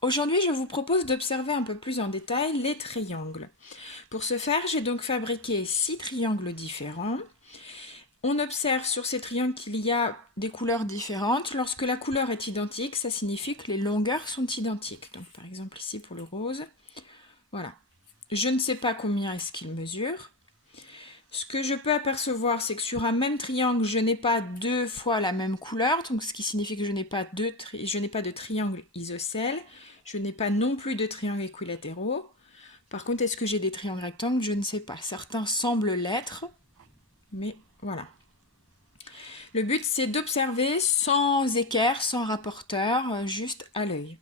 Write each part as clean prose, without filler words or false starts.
Aujourd'hui, je vous propose d'observer un peu plus en détail les triangles. Pour ce faire, j'ai donc fabriqué 6 triangles différents. On observe sur ces triangles qu'il y a des couleurs différentes. Lorsque la couleur est identique, ça signifie que les longueurs sont identiques. Donc par exemple ici pour le rose, voilà. Je ne sais pas combien est-ce qu'il mesure. Ce que je peux apercevoir, c'est que sur un même triangle, je n'ai pas deux fois la même couleur, donc ce qui signifie que je n'ai pas de triangle isocèle, je n'ai pas non plus de triangles équilatéraux. Par contre, est-ce que j'ai des triangles rectangles? Je ne sais pas. Certains semblent l'être, mais voilà. Le but, c'est d'observer sans équerre, sans rapporteur, juste à l'œil.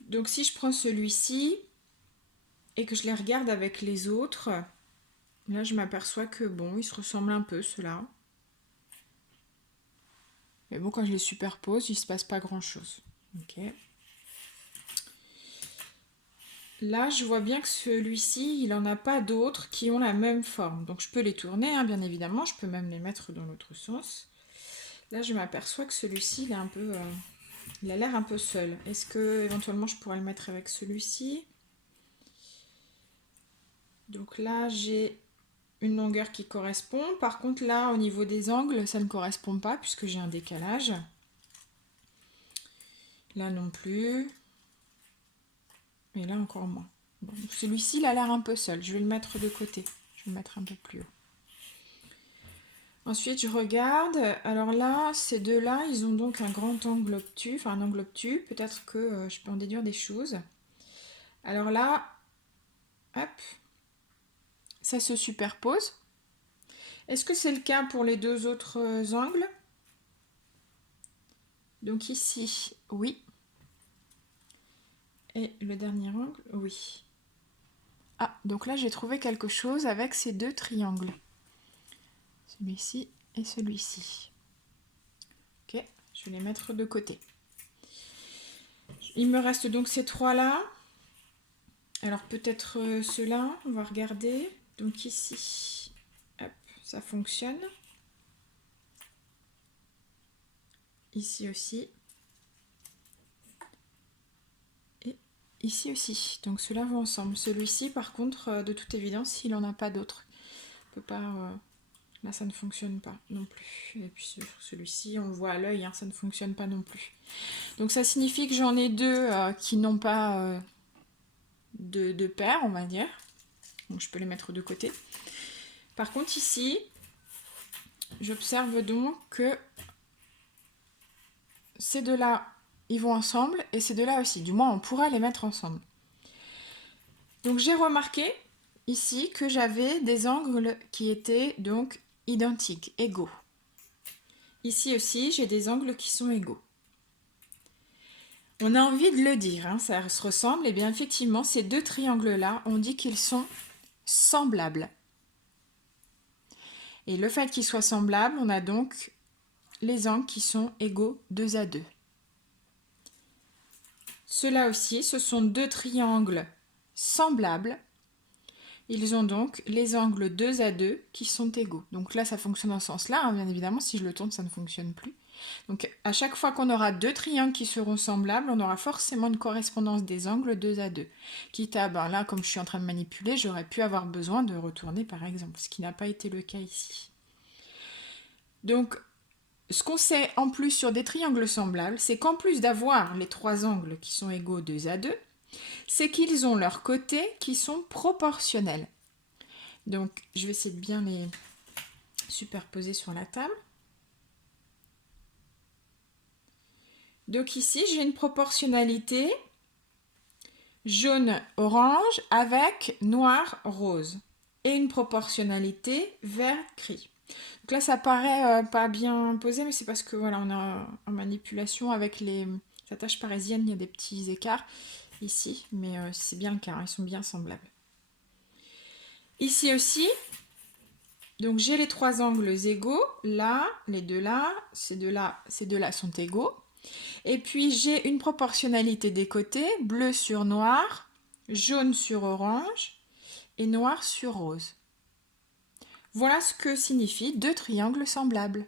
Donc si je prends celui-ci et que je les regarde avec les autres, là je m'aperçois que bon, ils se ressemblent un peu ceux-là. Mais bon, quand je les superpose, il ne se passe pas grand-chose. Ok. Là, je vois bien que celui-ci, il n'en a pas d'autres qui ont la même forme. Donc je peux les tourner, hein, bien évidemment. Je peux même les mettre dans l'autre sens. Là, je m'aperçois que celui-ci, il a l'air un peu seul. Est-ce que éventuellement je pourrais le mettre avec celui-ci? Donc là, j'ai une longueur qui correspond. Par contre, là, au niveau des angles, ça ne correspond pas puisque j'ai un décalage. Là non plus. Et là encore moins. Bon, celui-ci, il a l'air un peu seul. Je vais le mettre de côté. Je vais le mettre un peu plus haut. Ensuite, je regarde. Alors là, ces deux-là, ils ont donc un grand angle obtus. Enfin, un angle obtus. Peut-être que je peux en déduire des choses. Alors là, hop, ça se superpose. Est-ce que c'est le cas pour les deux autres angles? Donc ici, oui. Et le dernier angle, oui. Ah, donc là, j'ai trouvé quelque chose avec ces deux triangles. Celui-ci et celui-ci. Ok, je vais les mettre de côté. Il me reste donc ces trois-là. Alors peut-être ceux-là, on va regarder. Donc ici, hop, ça fonctionne. Ici aussi. Et ici aussi. Donc ceux-là vont ensemble. Celui-ci, par contre, de toute évidence, il n'en a pas d'autres. On peut pas... Là, ça ne fonctionne pas non plus. Et puis sur celui-ci, on le voit à l'œil, hein, ça ne fonctionne pas non plus. Donc ça signifie que j'en ai deux qui n'ont pas de paire, on va dire. Donc je peux les mettre de côté. Par contre ici, j'observe donc que ces deux-là, ils vont ensemble et ces deux-là aussi. Du moins, on pourra les mettre ensemble. Donc j'ai remarqué ici que j'avais des angles qui étaient donc identiques, égaux. Ici aussi, j'ai des angles qui sont égaux. On a envie de le dire, hein, ça se ressemble. Et bien effectivement, ces deux triangles-là, on dit qu'ils sont semblables. Et le fait qu'ils soient semblables, on a donc les angles qui sont égaux 2 à 2. Ceux-là aussi, ce sont deux triangles semblables. Ils ont donc les angles 2 à 2 qui sont égaux. Donc là, ça fonctionne dans ce sens-là. Hein, bien évidemment, si je le tourne, ça ne fonctionne plus. Donc à chaque fois qu'on aura deux triangles qui seront semblables, on aura forcément une correspondance des angles 2 à 2. Quitte à, ben là, comme je suis en train de manipuler, j'aurais pu avoir besoin de retourner par exemple, ce qui n'a pas été le cas ici. Donc, ce qu'on sait en plus sur des triangles semblables, c'est qu'en plus d'avoir les trois angles qui sont égaux 2 à 2, c'est qu'ils ont leurs côtés qui sont proportionnels. Donc, je vais essayer de bien les superposer sur la table. Donc ici, j'ai une proportionnalité jaune-orange avec noir-rose. Et une proportionnalité vert-gris. Donc là, ça paraît pas bien posé, mais c'est parce que voilà, on a en manipulation avec les attaches parisiennes, il y a des petits écarts ici, mais c'est bien le cas, hein, ils sont bien semblables. Ici aussi, donc j'ai les trois angles égaux, là, les deux là, ces deux-là sont égaux. Et puis j'ai une proportionnalité des côtés, bleu sur noir, jaune sur orange et noir sur rose. Voilà ce que signifient deux triangles semblables.